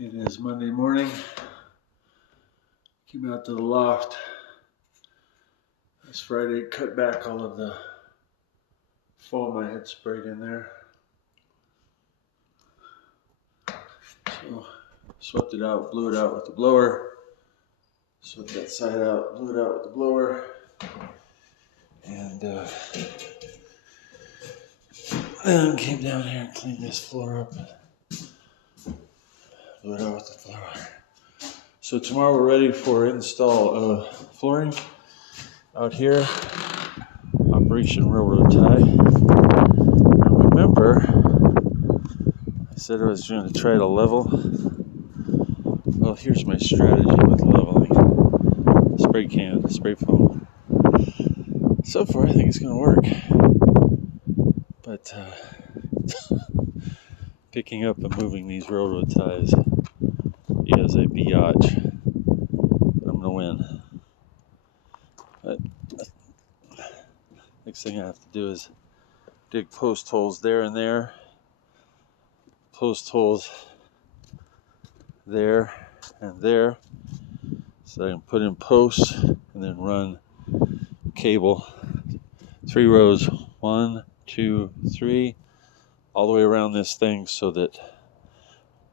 It is Monday morning. Came out to the loft this Friday, cut back all of the foam I had sprayed in there. So swept it out, blew it out with the blower. Swept that side out, blew it out with the blower. And then came down here and cleaned this floor up. Blew it out with the blower. So tomorrow we're ready for install flooring out here. Operation Railroad Tie. Now remember, I said I was going to try to level. Well, here's my strategy with leveling. Spray foam. So far, I think it's going to work. But picking up and moving these railroad ties is a biatch. But I'm going to win. But next thing I have to do is dig post holes there and there. Post holes there and there. So I can put in posts and then run cable 3 rows, 1, 2, 3, all the way around this thing so that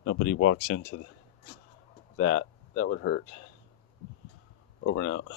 nobody walks into that. That would hurt. Over and out.